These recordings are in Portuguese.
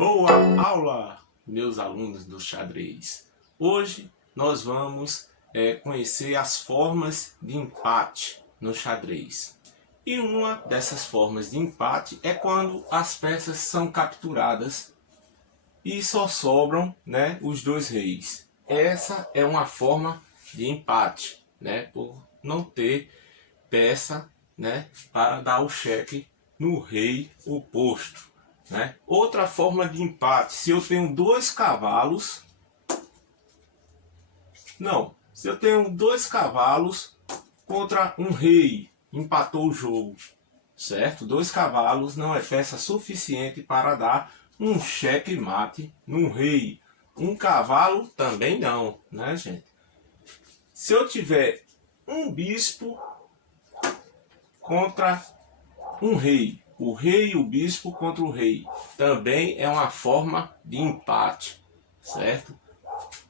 Boa aula, meus alunos do xadrez. Hoje nós vamos conhecer as formas de empate no xadrez. E uma dessas formas de empate é quando as peças são capturadas e só sobram, os dois reis. Essa é uma forma de empate, por não ter peça, para dar o cheque no rei oposto. Outra forma de empate, se eu tenho dois cavalos, se eu tenho dois cavalos contra um rei, empatou o jogo, certo? Dois cavalos não é peça suficiente para dar um cheque-mate no rei. Um cavalo também não, gente? Se eu tiver um bispo contra um rei, o rei e o bispo contra o rei, também é uma forma de empate, certo?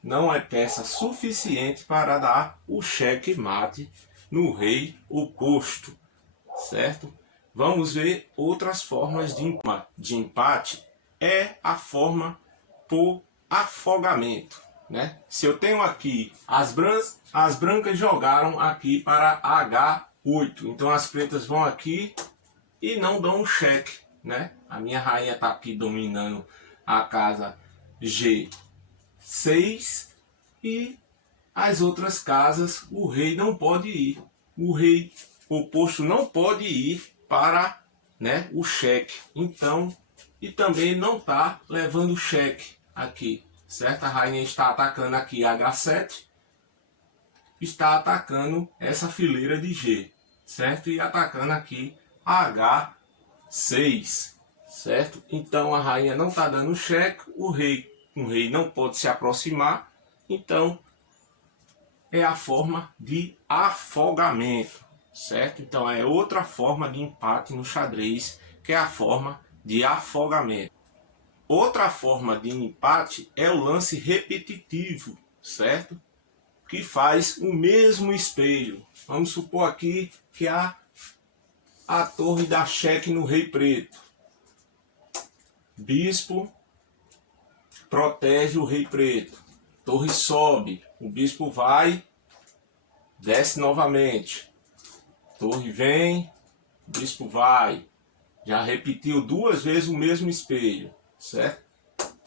Não é peça suficiente para dar o cheque-mate no rei oposto, certo? Vamos ver outras formas de empate. É a forma por afogamento, Se eu tenho aqui, as brancas jogaram aqui para H8, então as pretas vão aqui e não dão um cheque, A minha rainha está aqui dominando a casa G6 e as outras casas o rei não pode ir. O rei oposto não pode ir para, o cheque. Então, e também não está levando cheque aqui, certo? A rainha está atacando aqui H7, está atacando essa fileira de G, certo? E atacando aqui H6, certo? Então a rainha não está dando cheque, o rei não pode se aproximar, então é a forma de afogamento, certo? Então é outra forma de empate no xadrez, que é a forma de afogamento. Outra forma de empate é o lance repetitivo, certo? Que faz o mesmo espelho. Vamos supor aqui que a torre dá cheque no rei preto. Bispo protege o rei preto. Torre sobe. O bispo vai, desce novamente. Torre vem, bispo vai. Já repetiu duas vezes o mesmo espelho, certo?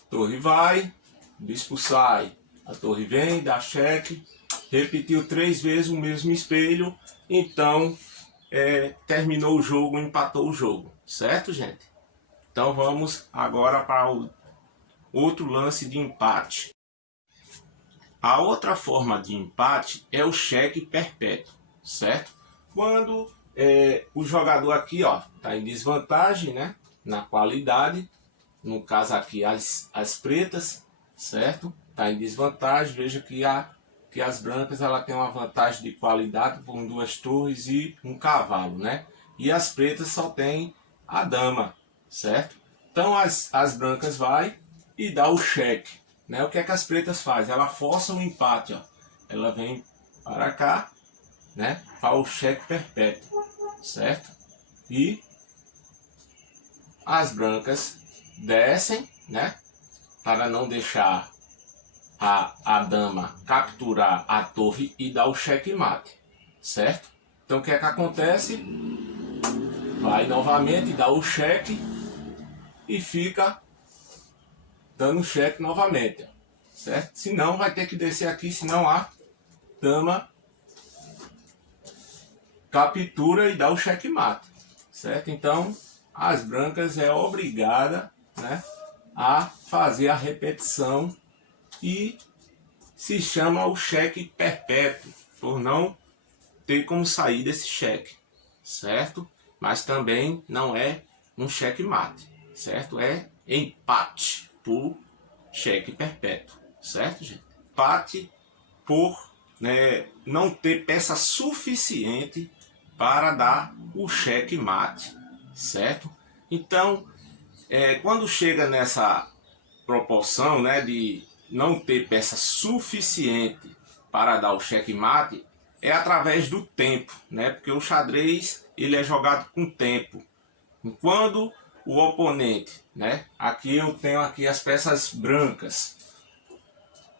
Torre vai, bispo sai. A torre vem, dá cheque. Repetiu 3 vezes o mesmo espelho. Então, terminou o jogo, empatou o jogo. Certo, gente? Então, vamos agora para o outro lance de empate. A outra forma de empate é o cheque perpétuo, certo? Quando o jogador aqui está em desvantagem, na qualidade, no caso aqui as pretas, certo? Está em desvantagem, veja que as brancas ela tem uma vantagem de qualidade com 2 torres e um cavalo, E as pretas só tem a dama, certo? Então as brancas vai e dá o cheque, O que é que as pretas fazem? Ela força um empate, Ela vem para cá, Faz o cheque perpétuo, certo? E as brancas descem, para não deixar a dama capturar a torre e dar o checkmate, certo? Então o que é que acontece? Vai novamente, dá o cheque e fica dando cheque novamente, certo? Senão vai ter que descer aqui, senão a dama captura e dá o checkmate, certo? Então as brancas é obrigada, a fazer a repetição e se chama o cheque perpétuo, por não ter como sair desse cheque, certo? Mas também não é um checkmate, certo? É empate por cheque perpétuo, certo, gente? Empate por não ter peça suficiente para dar o checkmate, certo? Então, quando chega nessa proporção, de não ter peça suficiente para dar o checkmate, é através do tempo, porque o xadrez ele é jogado com tempo. Quando o oponente né? Aqui eu tenho aqui as peças brancas.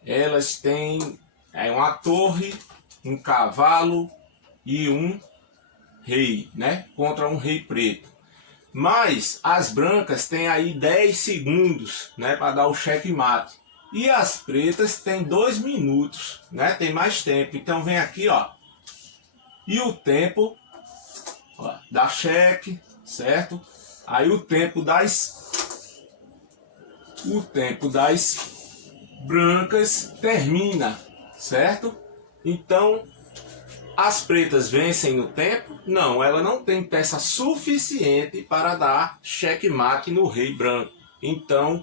Elas têm uma torre, um cavalo e um rei, né? Contra um rei preto. Mas as brancas têm aí 10 segundos, né? Para dar o checkmate. E as pretas têm 2 minutos, né? Tem mais tempo. Então vem aqui, ó. E o tempo, ó, dá cheque, certo? Aí o tempo das brancas termina, certo? Então, as pretas vencem no tempo? Não, ela não tem peça suficiente para dar checkmate no rei branco. Então,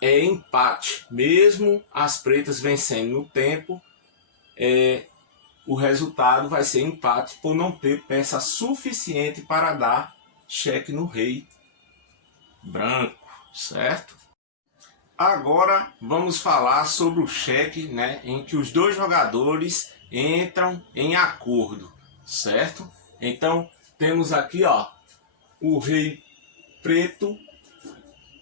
é empate. Mesmo as pretas vencendo no tempo, o resultado vai ser empate por não ter peça suficiente para dar cheque no rei branco, certo? Agora vamos falar sobre o cheque, né, em que os dois jogadores entram em acordo, certo? Então temos aqui, ó, o rei preto,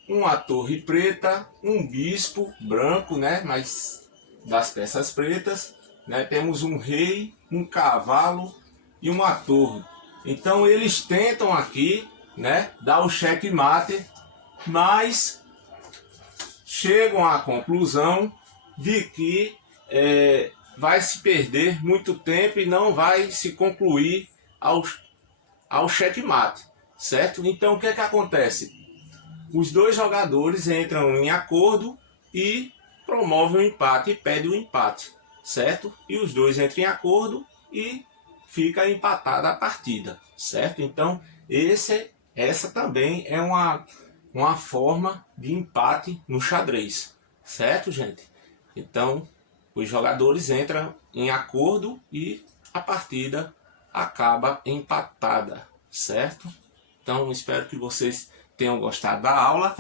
uma torre preta, um bispo branco, né, mas das peças pretas, né? Temos um rei, um cavalo e uma torre. Então eles tentam aqui, né, dar o checkmate, mas chegam à conclusão de que vai se perder muito tempo e não vai se concluir ao checkmate, certo? Então o que é que acontece? Os dois jogadores entram em acordo e promovem o empate e pedem o empate, certo? E os dois entram em acordo e fica empatada a partida, certo? Então essa também é uma forma de empate no xadrez, certo, gente? Então, os jogadores entram em acordo e a partida acaba empatada, certo? Então, espero que vocês tenham gostado da aula.